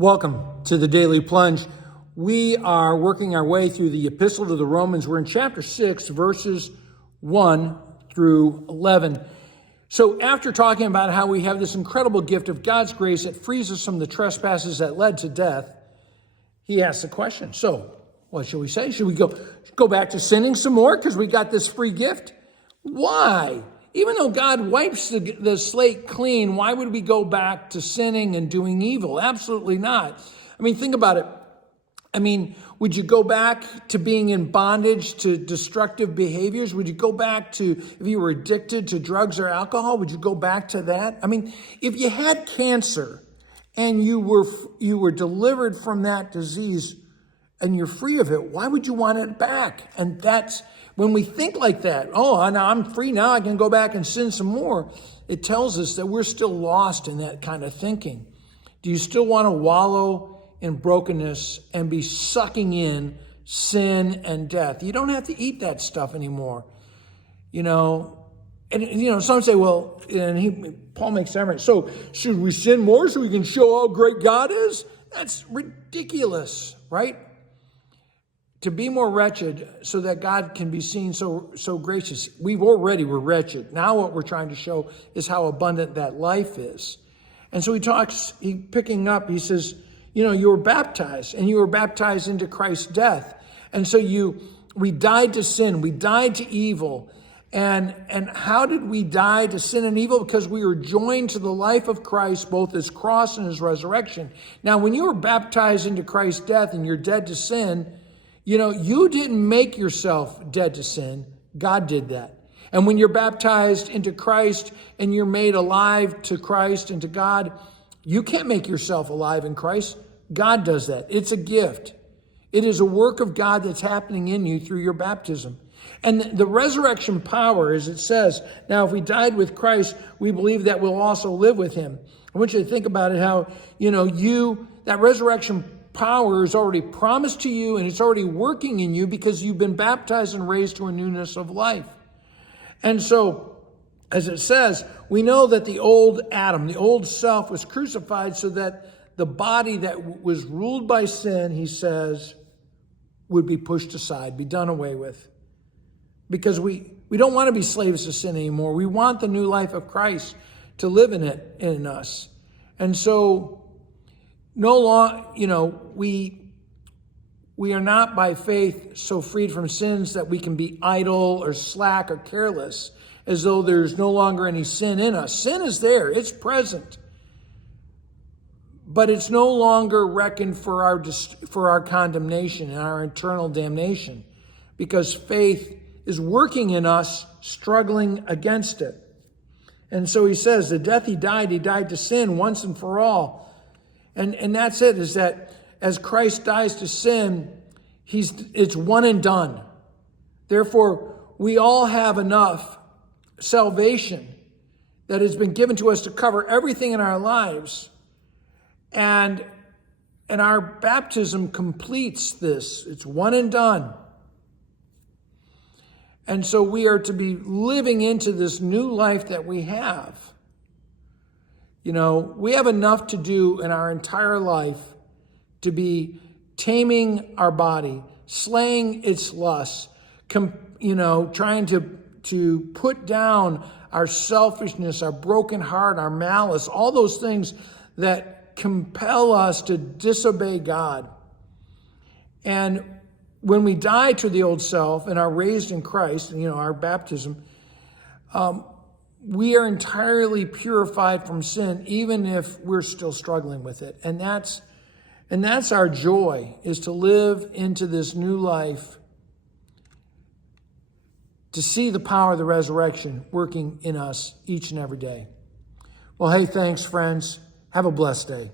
Welcome to the Daily Plunge. We are working our way through the Epistle to the Romans. We're in chapter 6, verses 1 through 11. So after talking about how we have this incredible gift of God's grace that frees us from the trespasses that led to death, he asks the question, so what should we say? Should we go back to sinning some more because we got this free gift? Why? Even though God wipes the slate clean, why would we go back to sinning and doing evil? Absolutely not. I mean, think about it. I mean, would you go back to being in bondage to destructive behaviors? Would you go back to, if you were addicted to drugs or alcohol, would you go back to that? I mean, if you had cancer and you were delivered from that disease and you're free of it, why would you want it back? And that's when we think like that, oh, now I'm free now, I can go back and sin some more. It tells us that we're still lost in that kind of thinking. Do you still want to wallow in brokenness and be sucking in sin and death? You don't have to eat that stuff anymore. And some say, well, Paul makes that right. So should we sin more so we can show how great God is? That's ridiculous, right? To be more wretched so that God can be seen so gracious. We're wretched. Now what we're trying to show is how abundant that life is. And so he says, you were baptized and you were baptized into Christ's death. And so we died to sin, we died to evil. And how did we die to sin and evil? Because we were joined to the life of Christ, both his cross and his resurrection. Now, when you were baptized into Christ's death and you're dead to sin, you didn't make yourself dead to sin. God did that. And when you're baptized into Christ and you're made alive to Christ and to God, you can't make yourself alive in Christ. God does that. It's a gift. It is a work of God that's happening in you through your baptism. And the resurrection power, as it says, now if we died with Christ, we believe that we'll also live with him. I want you to think about it, how, that resurrection power is already promised to you and it's already working in you because you've been baptized and raised to a newness of life. And so, as it says, we know that the old Adam, the old self, was crucified so that the body that was ruled by sin, he says, would be pushed aside, be done away with. Because we don't want to be slaves to sin anymore. We want the new life of Christ to live in us. And so, no longer, we are not by faith so freed from sins that we can be idle or slack or careless, as though there's no longer any sin in us. Sin is there, it's present. But it's no longer reckoned for our condemnation and our eternal damnation, because faith is working in us, struggling against it. And so he says, the death he died to sin once and for all. And that's it, is that as Christ dies to sin, it's one and done. Therefore, we all have enough salvation that has been given to us to cover everything in our lives. And our baptism completes this. It's one and done. And so we are to be living into this new life that we have. We have enough to do in our entire life to be taming our body, slaying its lusts, trying to put down our selfishness, our broken heart, our malice, all those things that compel us to disobey God. And when we die to the old self and are raised in Christ, our baptism, we are entirely purified from sin, even if we're still struggling with it. And that's our joy, is to live into this new life, to see the power of the resurrection working in us each and every day. Well, hey, thanks, friends. Have a blessed day.